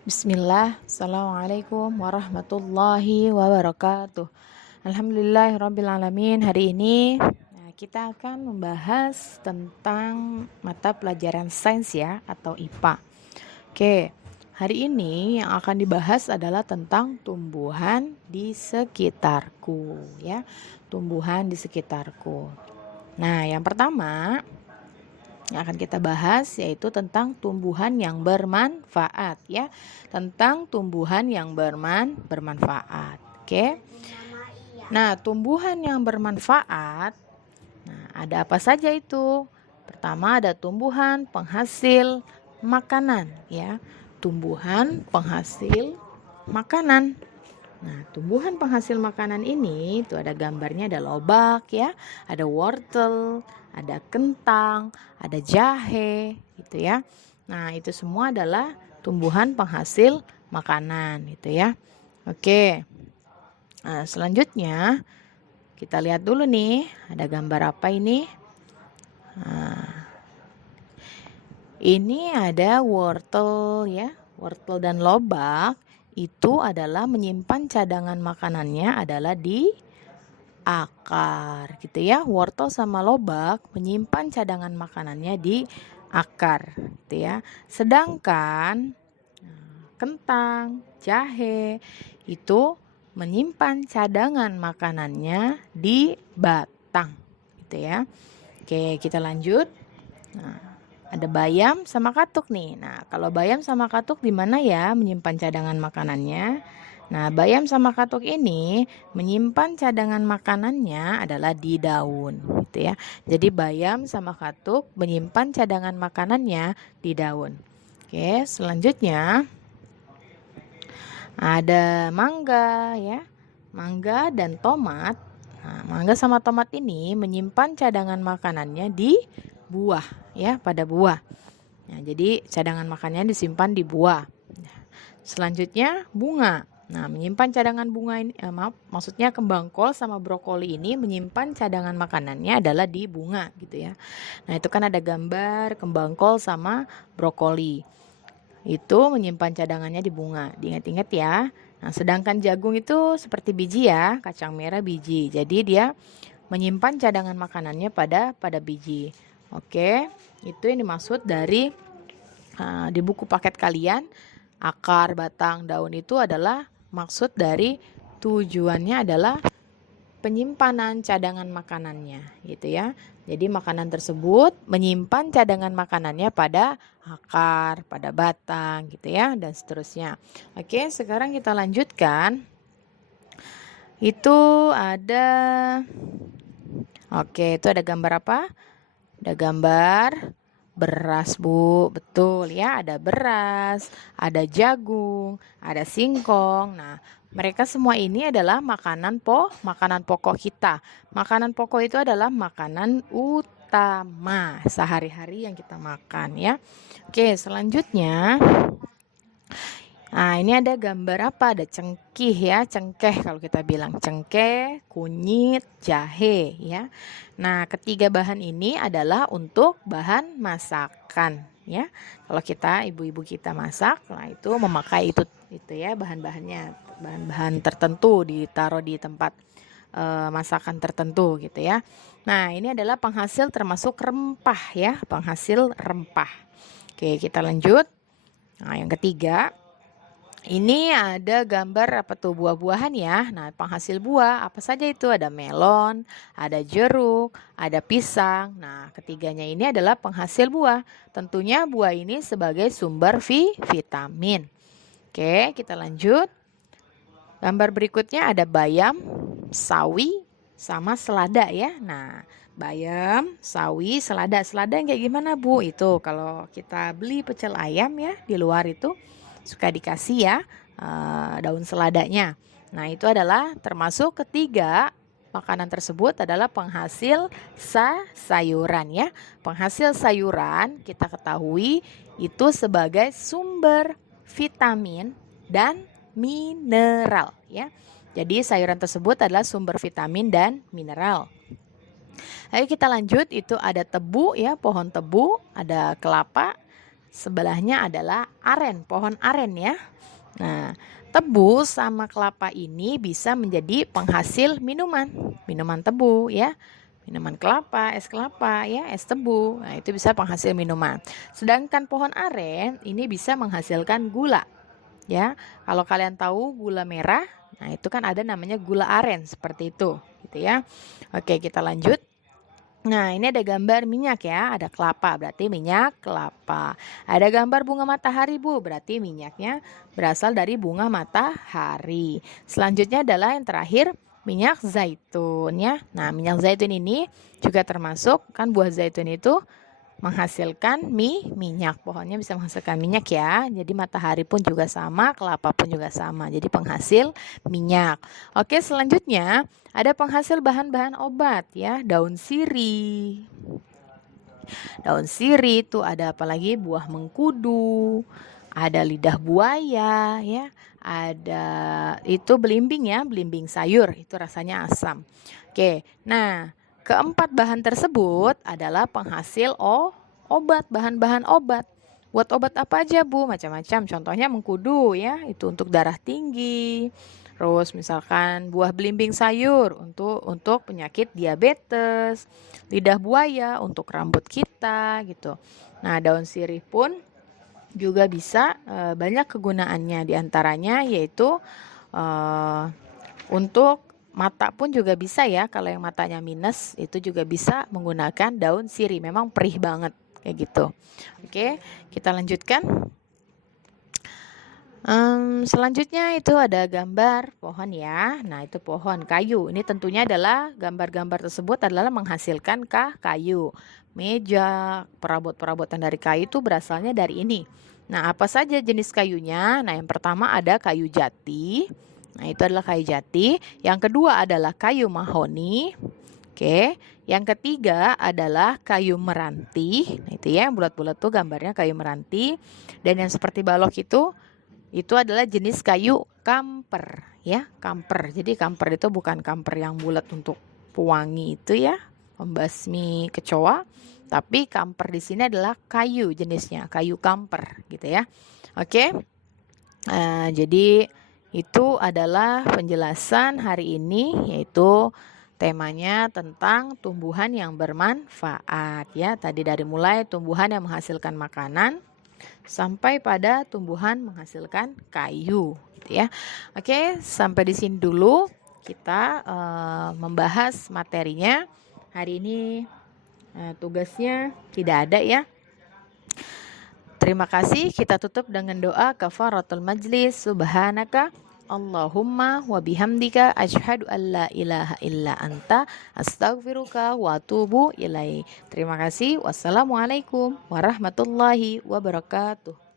Bismillah, Assalamualaikum warahmatullahi wabarakatuh. Alhamdulillahirrabbilalamin. Hari ini kita akan membahas tentang mata pelajaran sains ya, atau IPA. Oke, hari ini yang akan dibahas adalah tentang tumbuhan di sekitarku ya. Tumbuhan di sekitarku. Nah, yang pertama yang akan kita bahas yaitu tentang tumbuhan yang bermanfaat ya. Tentang tumbuhan yang bermanfaat. Oke. Nah, tumbuhan yang bermanfaat, nah, ada apa saja itu? Pertama ada tumbuhan penghasil makanan ya. Tumbuhan penghasil makanan. Nah, tumbuhan penghasil makanan ini itu ada gambarnya, ada lobak ya, ada wortel, ada kentang, ada jahe gitu ya. Nah, itu semua adalah tumbuhan penghasil makanan gitu ya. Oke. Nah, selanjutnya kita lihat dulu nih, ada gambar apa ini? Nah, ini ada wortel ya, wortel dan lobak itu adalah menyimpan cadangan makanannya adalah di akar gitu ya. Wortel sama lobak menyimpan cadangan makanannya di akar gitu ya. Sedangkan kentang, jahe itu menyimpan cadangan makanannya di batang gitu ya. Oke, kita lanjut. Nah, ada bayam sama katuk nih. Nah, kalau bayam sama katuk di mana ya menyimpan cadangan makanannya? Nah, bayam sama katuk ini menyimpan cadangan makanannya adalah di daun, gitu ya. Jadi bayam sama katuk menyimpan cadangan makanannya di daun. Oke, selanjutnya ada mangga ya. Mangga dan tomat. Nah, mangga sama tomat ini menyimpan cadangan makanannya di buah ya, pada buah. Nah, jadi cadangan makanannya disimpan di buah. Selanjutnya bunga. Nah, menyimpan cadangan bunga ini, maksudnya kembang kol sama brokoli ini menyimpan cadangan makanannya adalah di bunga gitu ya. Nah, itu kan ada gambar kembang kol sama brokoli. Itu menyimpan cadangannya di bunga. Diingat-ingat ya. Nah, sedangkan jagung itu seperti biji ya, kacang merah biji. Jadi dia menyimpan cadangan makanannya pada biji. Oke, itu yang dimaksud dari di buku paket kalian, akar, batang, daun itu adalah maksud dari tujuannya adalah penyimpanan cadangan makanannya gitu ya. Jadi makanan tersebut menyimpan cadangan makanannya pada akar, pada batang gitu ya, dan seterusnya. Oke, sekarang kita lanjutkan. Itu ada itu ada gambar apa? Ada gambar beras, Bu. Betul ya, ada beras, ada jagung, ada singkong. Nah, mereka semua ini adalah makanan pokok kita. Makanan pokok itu adalah makanan utama sehari-hari yang kita makan ya. Oke, selanjutnya nah, ini ada gambar apa? Ada cengkih ya, cengkeh kalau kita bilang. Cengkeh, kunyit, jahe ya. Nah, ketiga bahan ini adalah untuk bahan masakan ya. Kalau kita ibu-ibu kita masak, nah itu memakai itu ya bahan-bahannya, bahan-bahan tertentu ditaruh di tempat masakan tertentu gitu ya. Nah, ini adalah penghasil termasuk rempah ya, penghasil rempah. Oke, kita lanjut. Nah, yang ketiga, ini ada gambar apa tuh, buah-buahan ya. Nah, penghasil buah apa saja itu? Ada melon, ada jeruk, ada pisang. Nah, ketiganya ini adalah penghasil buah. Tentunya buah ini sebagai sumber vitamin. Oke, kita lanjut. Gambar berikutnya ada bayam, sawi, sama selada ya. Nah, bayam, sawi, selada. Selada yang kayak gimana, Bu? Itu kalau kita beli pecel ayam ya di luar itu suka dikasih ya daun seladanya. Nah, itu adalah termasuk ketiga makanan tersebut adalah penghasil sayuran ya. Penghasil sayuran kita ketahui itu sebagai sumber vitamin dan mineral ya. Jadi sayuran tersebut adalah sumber vitamin dan mineral. Ayo kita lanjut, itu ada tebu ya, pohon tebu, ada kelapa, sebelahnya adalah aren, pohon aren ya. Nah, tebu sama kelapa ini bisa menjadi penghasil minuman, minuman tebu ya. Minuman kelapa, es kelapa ya, es tebu. Nah, itu bisa penghasil minuman. Sedangkan pohon aren ini bisa menghasilkan gula. Ya, kalau kalian tahu gula merah, nah itu kan ada namanya gula aren seperti itu, gitu ya. Oke, kita lanjut. Nah, ini ada gambar minyak ya, ada kelapa, berarti minyak kelapa. Ada gambar bunga matahari, Bu, berarti minyaknya berasal dari bunga matahari. Selanjutnya adalah yang terakhir, minyak zaitun ya. Nah, minyak zaitun ini juga termasuk, kan buah zaitun itu menghasilkan minyak. Pohonnya bisa menghasilkan minyak ya. Jadi matahari pun juga sama, kelapa pun juga sama. Jadi penghasil minyak. Oke, selanjutnya ada penghasil bahan-bahan obat ya, daun sirih. Daun sirih itu ada apalagi buah mengkudu, ada lidah buaya ya, ada itu belimbing ya, belimbing sayur, itu rasanya asam. Oke, nah keempat bahan tersebut adalah penghasil obat, bahan-bahan obat. Buat obat apa aja, Bu? Macam-macam. Contohnya mengkudu ya, itu untuk darah tinggi. Terus misalkan buah belimbing sayur untuk penyakit diabetes, lidah buaya untuk rambut kita gitu. Nah, daun sirih pun juga bisa banyak kegunaannya, diantaranya yaitu untuk mata pun juga bisa ya. Kalau yang matanya minus itu juga bisa menggunakan daun sirih. Memang perih banget kayak gitu. Oke, kita lanjutkan. Selanjutnya itu ada gambar pohon ya. Nah, itu pohon kayu. Ini tentunya adalah gambar-gambar tersebut adalah menghasilkan kayu. Meja, perabot-perabotan dari kayu itu berasalnya dari ini. Nah, apa saja jenis kayunya? Nah, yang pertama ada kayu jati. Nah, itu adalah kayu jati. Yang kedua adalah kayu mahoni. Oke. Yang ketiga adalah kayu meranti. Nah, itu ya, yang bulat-bulat tuh gambarnya kayu meranti. Dan yang seperti balok itu adalah jenis kayu kamper ya, kamper. Jadi kamper itu bukan kamper yang bulat untuk pewangi itu ya, membasmi kecoa, tapi kamper di sini adalah kayu jenisnya, kayu kamper gitu ya. Oke. Jadi itu adalah penjelasan hari ini, yaitu temanya tentang tumbuhan yang bermanfaat ya. Tadi dari mulai tumbuhan yang menghasilkan makanan sampai pada tumbuhan menghasilkan kayu gitu ya. Oke, sampai di sini dulu kita membahas materinya. Hari ini tugasnya tidak ada ya. Terima kasih. Kita tutup dengan doa kafaratul majlis. Subhanaka Allahumma wa bihamdika asyhadu an la ilaha illa anta astaghfiruka wa atubu ilaik. Terima kasih. Wassalamualaikum warahmatullahi wabarakatuh.